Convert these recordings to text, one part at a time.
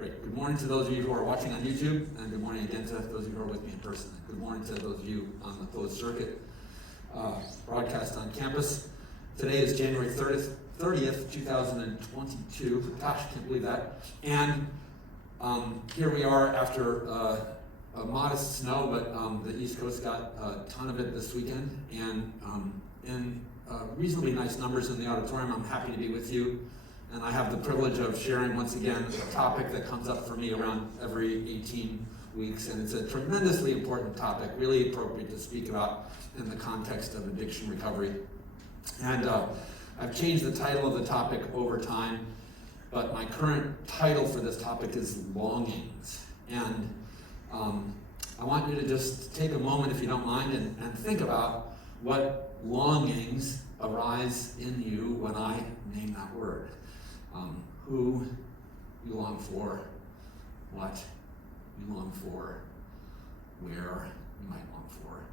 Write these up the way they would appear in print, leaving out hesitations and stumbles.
Great. Good morning to those of you who are watching on YouTube, and good morning again to those of you who are with me in person. Good morning to those of you on the closed circuit broadcast on campus. Today is January 30th, 2022. Gosh, I can't believe that. And here we are after a modest snow, but the East Coast got a ton of it this weekend, and in reasonably nice numbers in the auditorium. I'm happy to be with you. And I have the privilege of sharing once again a topic that comes up for me around every 18 weeks, and it's a tremendously important topic, really appropriate to speak about in the context of addiction recovery. And I've changed the title of the topic over time, but my current title for this topic is longings. And I want you to just take a moment, if you don't mind, and think about what longings arise in you when I name that word. Who you long for, what you long for, where you might long for,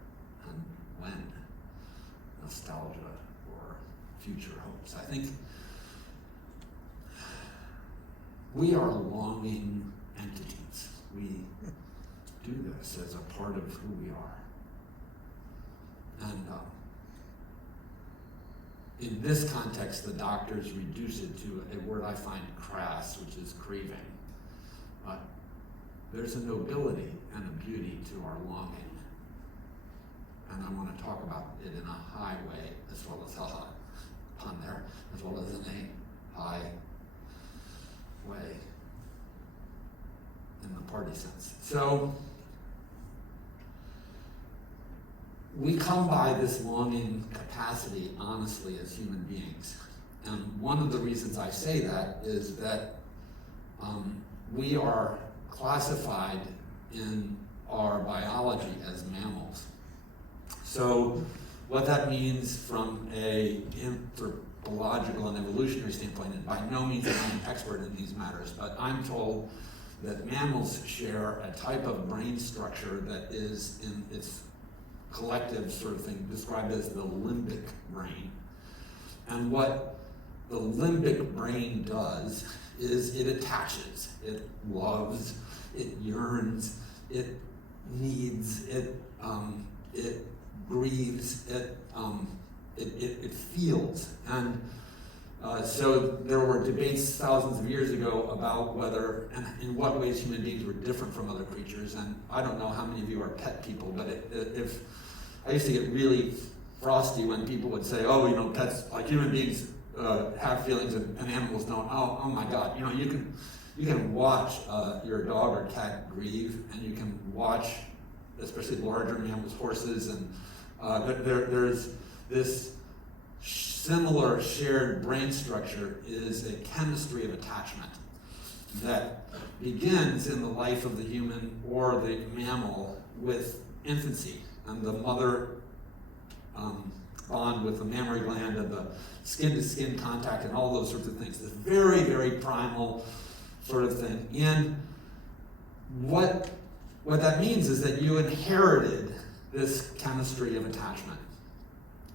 and when. Nostalgia or future hopes. I think we are longing entities. We do this as a part of who we are. And in this context, the doctors reduce it to a word I find crass, which is craving. But there's a nobility and a beauty to our longing. And I want to talk about it in a high way, as well as pun there, as well as in a high way, in the party sense. So, we come by this longing capacity, honestly, as human beings. And one of the reasons I say that is that we are classified in our biology as mammals. So what that means from an anthropological and evolutionary standpoint, and by no means am I an expert in these matters, but I'm told that mammals share a type of brain structure that is in its collective sort of thing described as the limbic brain. And what the limbic brain does is it attaches, it loves, it yearns, it needs, it grieves, it feels. And so there were debates thousands of years ago about whether and in what ways human beings were different from other creatures. And I don't know how many of you are pet people, but if I used to get really frosty when people would say, "Oh, pets like human beings have feelings and animals don't." Oh my God! You can watch your dog or cat grieve, and you can watch, especially larger mammals, horses, and there's this similar shared brain structure is a chemistry of attachment that begins in the life of the human or the mammal with infancy, and the mother bond with the mammary gland and the skin-to-skin contact and all those sorts of things. This very, very primal sort of thing. And what that means is that you inherited this chemistry of attachment.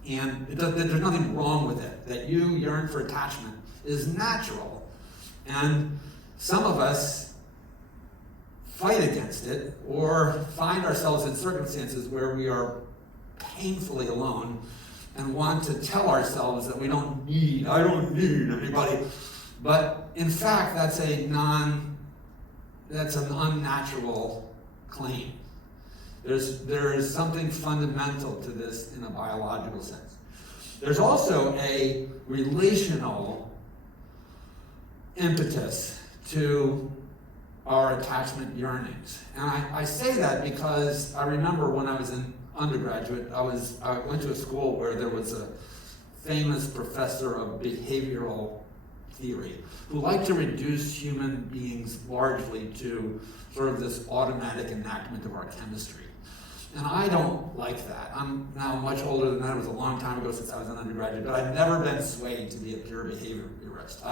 And there's nothing wrong with it. That you yearn for attachment is natural. And some of us fight against it or find ourselves in circumstances where we are painfully alone and want to tell ourselves that I don't need anybody. But in fact, that's an unnatural claim. There is something fundamental to this in a biological sense. There's also a relational impetus to our attachment yearnings. And I say that because I remember when I was an undergraduate, I went to a school where there was a famous professor of behavioral theory who liked to reduce human beings largely to sort of this automatic enactment of our chemistry. And I don't like that. I'm now much older than that. It was a long time ago since I was an undergraduate, but I've never been swayed to be a pure behaviorist.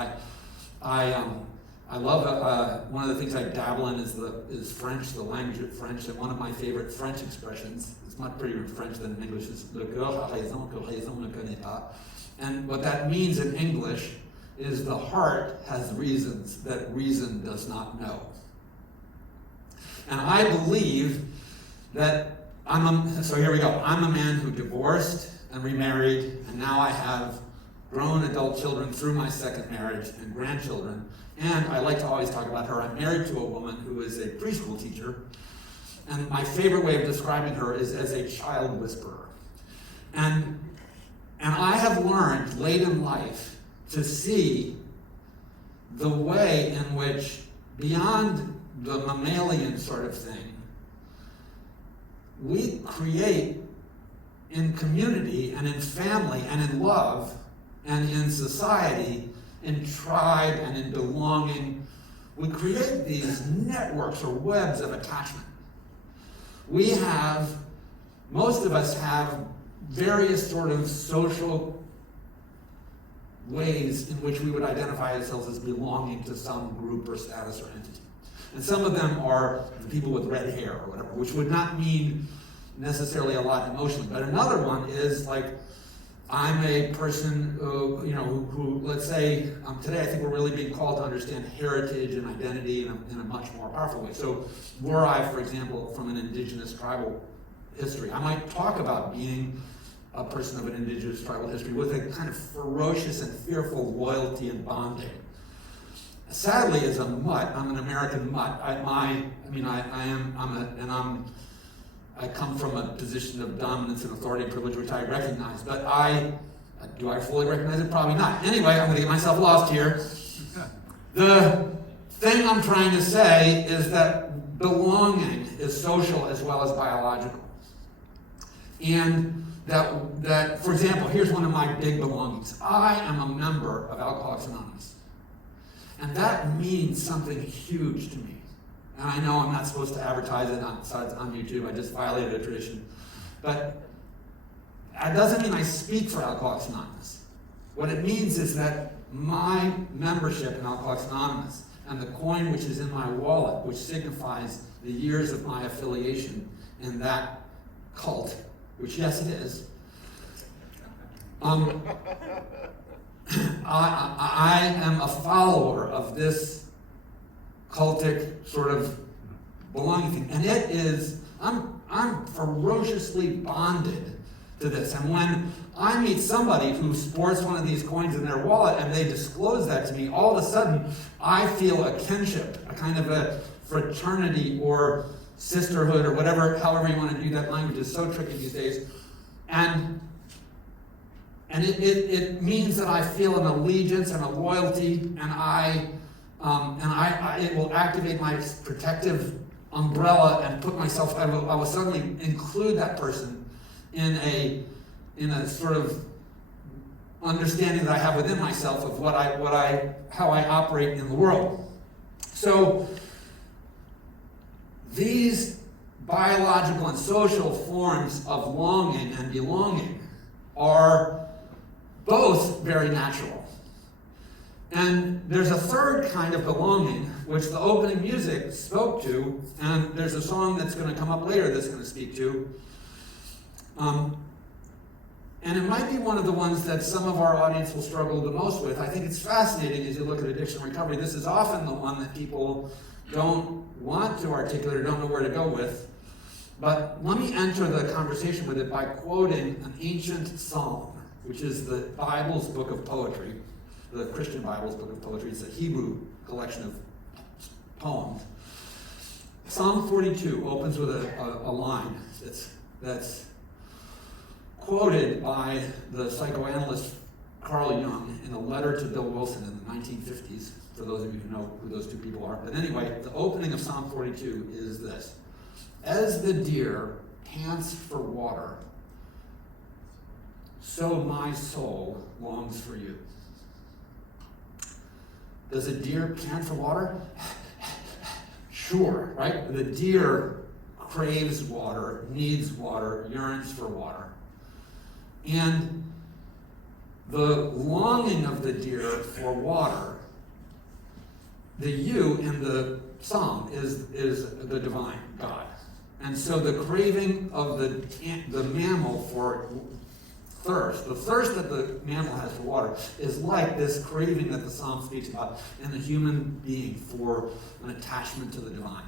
I love one of the things I dabble in is French, the language of French, and one of my favorite French expressions, it's much prettier in French than in English, is le cœur a raison que raison ne connaît pas. And what that means in English is the heart has reasons that reason does not know. And I believe that so here we go. I'm a man who divorced and remarried, and now I have grown adult children through my second marriage and grandchildren. And I like to always talk about her. I'm married to a woman who is a preschool teacher, and my favorite way of describing her is as a child whisperer. And I have learned late in life to see the way in which, beyond the mammalian sort of thing, we create in community and in family and in love and in society, in tribe and in belonging, we create these networks or webs of attachment. Most of us have various sort of social ways in which we would identify ourselves as belonging to some group or status or entity. And some of them are the people with red hair or whatever, which would not mean necessarily a lot emotionally. But another one is like, I'm a person who let's say, today I think we're really being called to understand heritage and identity in a much more powerful way. So were I, for example, from an indigenous tribal history, I might talk about being a person of an indigenous tribal history with a kind of ferocious and fearful loyalty and bonding. Sadly, as a mutt, I'm an American mutt. I come from a position of dominance and authority and privilege, which I recognize. But do I fully recognize it? Probably not. Anyway, I'm going to get myself lost here. The thing I'm trying to say is that belonging is social as well as biological. And that, for example, here's one of my big belongings. I am a member of Alcoholics Anonymous. And that means something huge to me. And I know I'm not supposed to advertise it on YouTube. I just violated a tradition. But that doesn't mean I speak for Alcoholics Anonymous. What it means is that my membership in Alcoholics Anonymous and the coin which is in my wallet, which signifies the years of my affiliation in that cult, which, yes, it is, I am a follower of this cultic sort of belonging thing. And it is, I'm ferociously bonded to this. And when I meet somebody who sports one of these coins in their wallet and they disclose that to me, all of a sudden I feel a kinship, a kind of a fraternity or sisterhood or whatever, however you want to do that. Language is so tricky these days. And it means that I feel an allegiance and a loyalty, and it will activate my protective umbrella and put myself. I will suddenly include that person in a sort of understanding that I have within myself of how I operate in the world. So these biological and social forms of longing and belonging are both very natural. And there's a third kind of belonging, which the opening music spoke to, and there's a song that's going to come up later that's going to speak to. And it might be one of the ones that some of our audience will struggle the most with. I think it's fascinating as you look at addiction recovery. This is often the one that people don't want to articulate or don't know where to go with. But let me enter the conversation with it by quoting an ancient psalm, which is the Bible's book of poetry, the Christian Bible's book of poetry. It's a Hebrew collection of poems. Psalm 42 opens with a line that's quoted by the psychoanalyst Carl Jung in a letter to Bill Wilson in the 1950s, for those of you who know who those two people are. But anyway, the opening of Psalm 42 is this: "As the deer pants for water, so my soul longs for you." Does a deer pant for water? Sure, right? The deer craves water, needs water, yearns for water. And the longing of the deer for water, the you in the psalm is the divine God. And so the craving of the mammal thirst. The thirst that the mammal has for water is like this craving that the psalm speaks about in the human being for an attachment to the divine.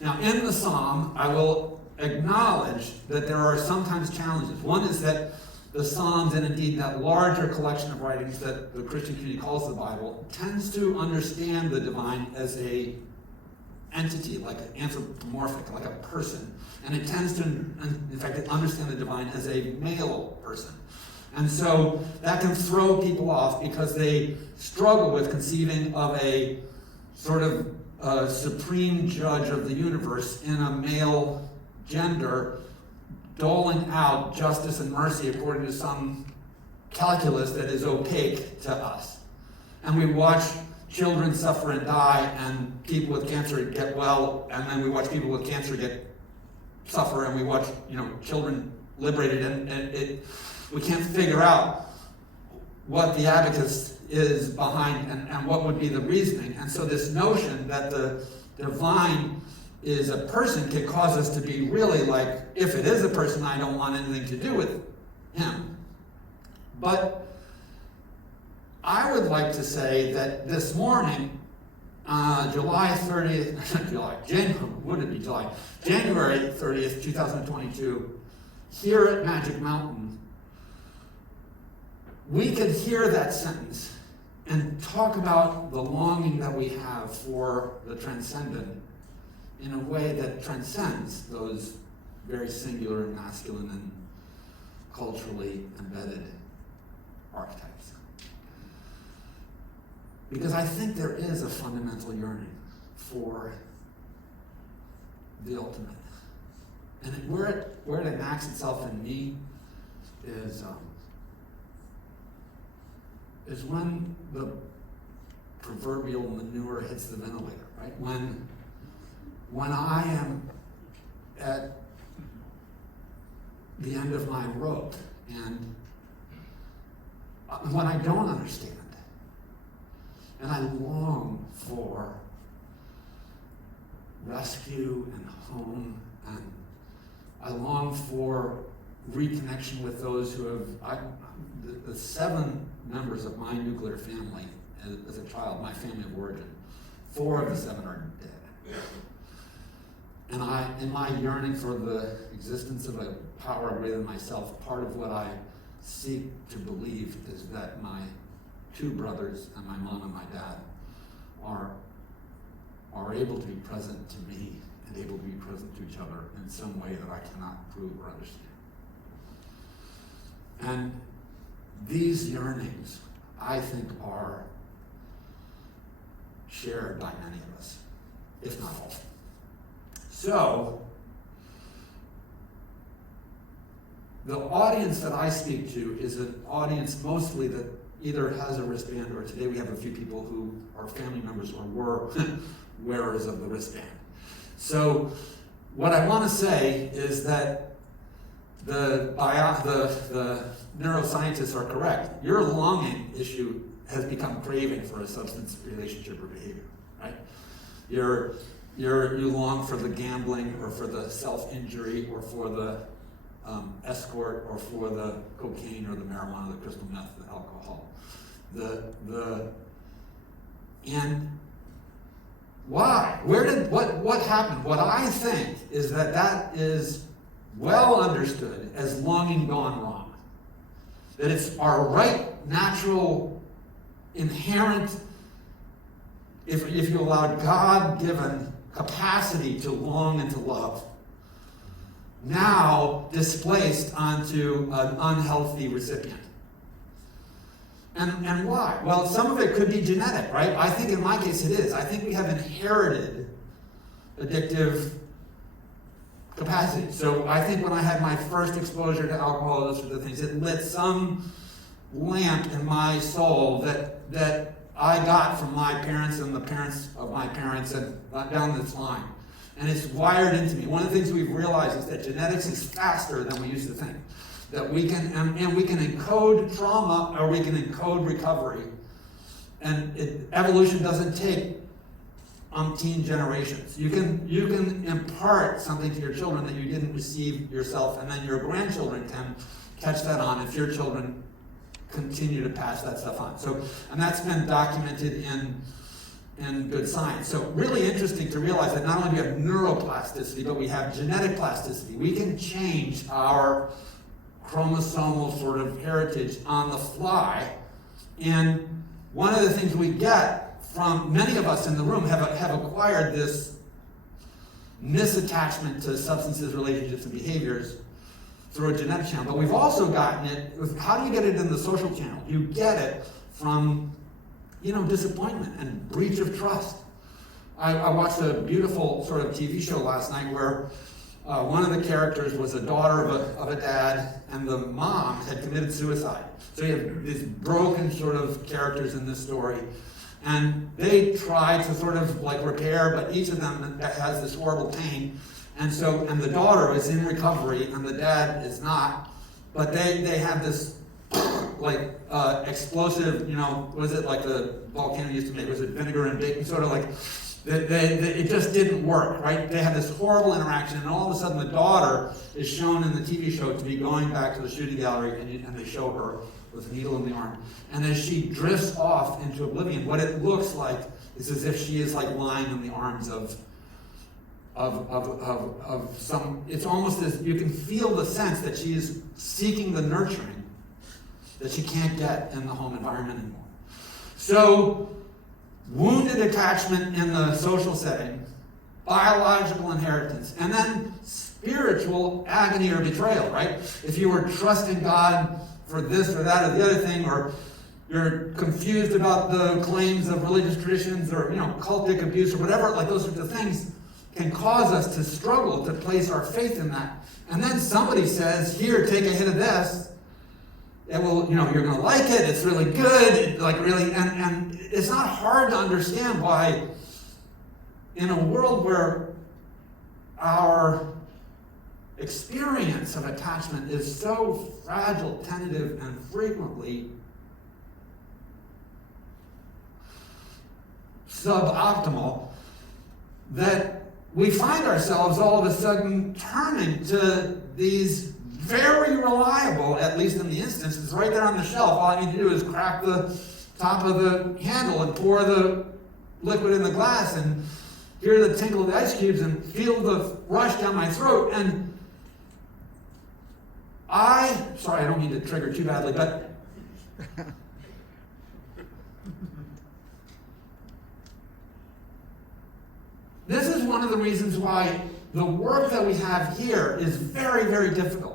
Now, in the psalm, I will acknowledge that there are sometimes challenges. One is that the Psalms, and indeed that larger collection of writings that the Christian community calls the Bible, tends to understand the divine as a entity, like an anthropomorphic, like a person. And it tends to, in fact, understand the divine as a male person. And so that can throw people off because they struggle with conceiving of a sort of supreme judge of the universe in a male gender, doling out justice and mercy according to some calculus that is opaque to us. And we watch children suffer and die, and people with cancer get well, and then we watch people with cancer suffer, and we watch children liberated, and we can't figure out what the abacus is behind and what would be the reasoning. And so this notion that the divine is a person can cause us to be really like, if it is a person, I don't want anything to do with him. But I would like to say that this morning, January 30th, 2022, here at Magic Mountain, we could hear that sentence and talk about the longing that we have for the transcendent in a way that transcends those very singular and masculine and culturally embedded archetypes. Because I think there is a fundamental yearning for the ultimate. And where it enacts itself in me is when the proverbial manure hits the ventilator, right? When I am at the end of my rope, and when I don't understand, and I long for rescue and home, and I long for reconnection with those who have, the 7 members of my nuclear family as a child, my family of origin, 4 of the 7 are dead. And in my yearning for the existence of a power greater than myself, part of what I seek to believe is that my 2 brothers and my mom and my dad are able to be present to me and able to be present to each other in some way that I cannot prove or understand. And these yearnings, I think, are shared by many of us, if not all. So, the audience that I speak to is an audience mostly that either has a wristband, or today we have a few people who are family members or were wearers of the wristband. So, what I want to say is that the neuroscientists are correct. Your longing issue has become craving for a substance relationship or behavior, right? You long for the gambling, or for the self-injury, or for the escort, or for the cocaine, or the marijuana, the crystal meth, the alcohol. And why? What happened? What I think is that is well understood as longing gone wrong. That it's our right, natural, inherent, if you allowed God-given capacity to long and to love, now displaced onto an unhealthy recipient. And why? Well, some of it could be genetic, right? I think in my case it is. I think we have inherited addictive capacity. So I think when I had my first exposure to alcohol, those sort of things, it lit some lamp in my soul that I got from my parents and the parents of my parents and down this line. And it's wired into me. One of the things we've realized is that genetics is faster than we used to think. That we can, and we can encode trauma, or we can encode recovery. And evolution doesn't take umpteen generations. You can impart something to your children that you didn't receive yourself, and then your grandchildren catch that on if your children continue to pass that stuff on. So, and that's been documented in good science. So really interesting to realize that not only do we have neuroplasticity, but we have genetic plasticity. We can change our chromosomal sort of heritage on the fly. And one of the things we get from many of us in the room have acquired this misattachment to substances, relationships, and behaviors through a genetic channel. But we've also gotten it, how do you get it in the social channel? You get it from, disappointment and breach of trust. I watched a beautiful sort of TV show last night where one of the characters was a daughter of a dad, and the mom had committed suicide. So you have these broken sort of characters in this story. And they try to sort of like repair, but each of them has this horrible pain. And the daughter is in recovery and the dad is not. But they have this explosive, was it like the volcano used to make? Was it vinegar and baking soda? It just didn't work, right? They had this horrible interaction, and all of a sudden the daughter is shown in the TV show to be going back to the shooting gallery, and they show her with a needle in the arm. And as she drifts off into oblivion, what it looks like is as if she is like lying in the arms of some, it's almost as, you can feel the sense that she is seeking the nurturing that she can't get in the home environment anymore. So, wounded attachment in the social setting, biological inheritance, and then spiritual agony or betrayal, right? If you were trusting God for this or that or the other thing, or you're confused about the claims of religious traditions or, cultic abuse or whatever, like those sorts of things can cause us to struggle to place our faith in that. And then somebody says, here, take a hit of this. It will, you're going to like it. It's really good. And it's not hard to understand why in a world where our experience of attachment is so fragile, tentative, and frequently suboptimal, that we find ourselves all of a sudden turning to these very reliable, at least in the instance, it's right there on the shelf. All I need to do is crack the top of the handle and pour the liquid in the glass and hear the tinkle of the ice cubes and feel the rush down my throat. And sorry, I don't mean to trigger too badly, but this is one of the reasons why the work that we have here is very, very difficult.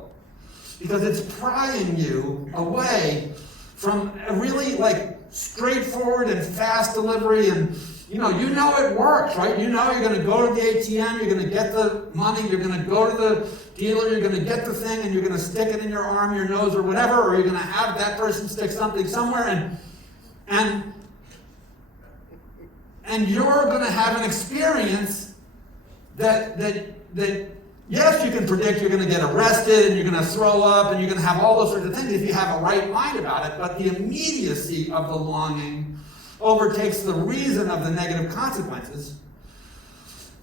Because it's prying you away from a really straightforward and fast delivery, and you know it works, right? You know you're going to go to the ATM, you're going to get the money, you're going to go to the dealer, you're going to get the thing, and you're going to stick it in your arm, your nose, or whatever, or you're going to have that person stick something somewhere, and you're going to have an experience that yes, you can predict you're going to get arrested and you're going to throw up and you're going to have all those sorts of things if you have a right mind about it, but the immediacy of the longing overtakes the reason of the negative consequences.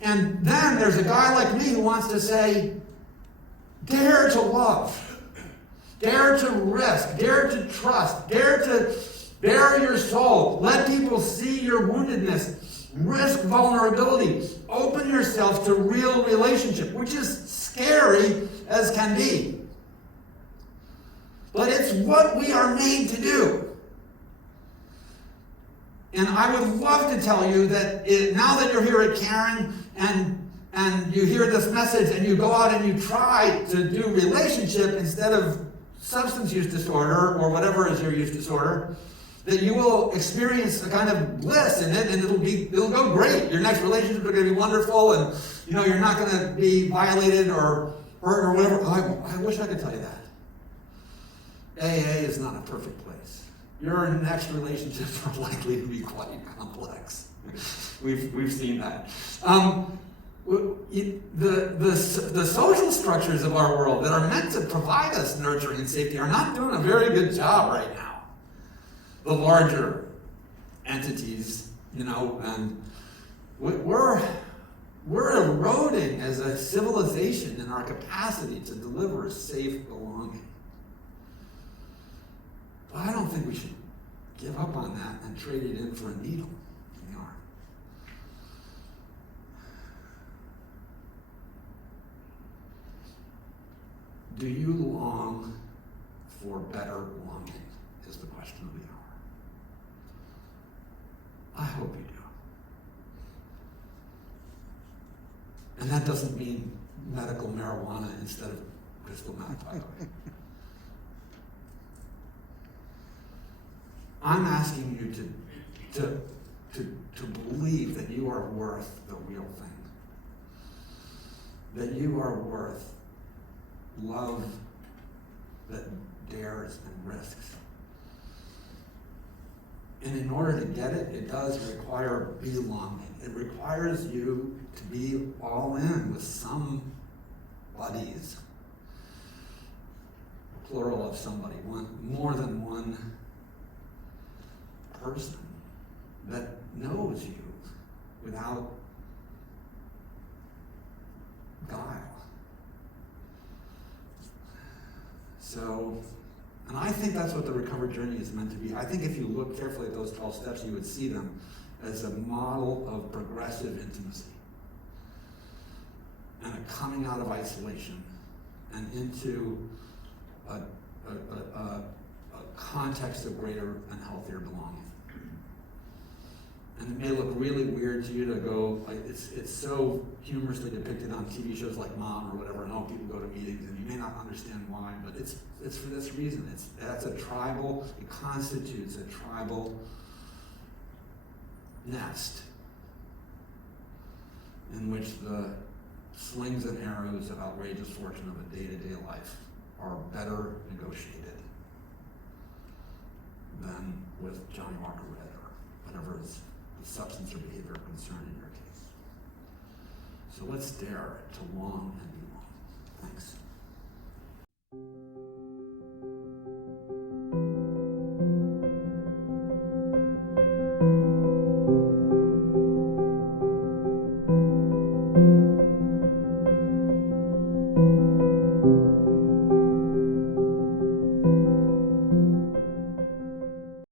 And then there's a guy like me who wants to say, dare to love, dare to risk, dare to trust, dare to bare your soul, let people see your woundedness, risk vulnerability, open yourself to real relationship, which is scary as can be. But it's what we are made to do. And I would love to tell you that now that you're here at Caron and you hear this message and you go out and you try to do relationship instead of substance use disorder or whatever is your use disorder, that you will experience a kind of bliss in it, and it'll go great. Your next relationships are going to be wonderful, and you're not going to be violated or hurt or whatever. I wish I could tell you that. AA is not a perfect place. Your next relationships are likely to be quite complex. We've seen that. The social structures of our world that are meant to provide us nurturing and safety are not doing a very good job right now. The larger entities, and we're eroding as a civilization in our capacity to deliver safe belonging. But I don't think we should give up on that and trade it in for a needle in the arm. Do you long for better longing is the question of the hour. I hope you do. And that doesn't mean medical marijuana instead of crystal meth, by the way. I'm asking you to believe that you are worth the real thing. That you are worth love that dares and risks. And in order to get it, it does require belonging. It requires you to be all in with some buddies, plural of somebody, more than one person that knows you without guile. So, and I think that's what the recovery journey is meant to be. I think if you look carefully at those 12 steps, you would see them as a model of progressive intimacy and a coming out of isolation and into a context of greater and healthier belonging. And it may look really weird to you to go, like, it's so humorously depicted on TV shows like Mom or whatever, and all people go to meetings, and you may not understand why, but it's for this reason. It constitutes a tribal nest in which the slings and arrows of outrageous fortune of a day-to-day life are better negotiated than with Johnny Walker Red or whatever is the substance or behavior concern in your case. So let's dare to long and be long. Thanks.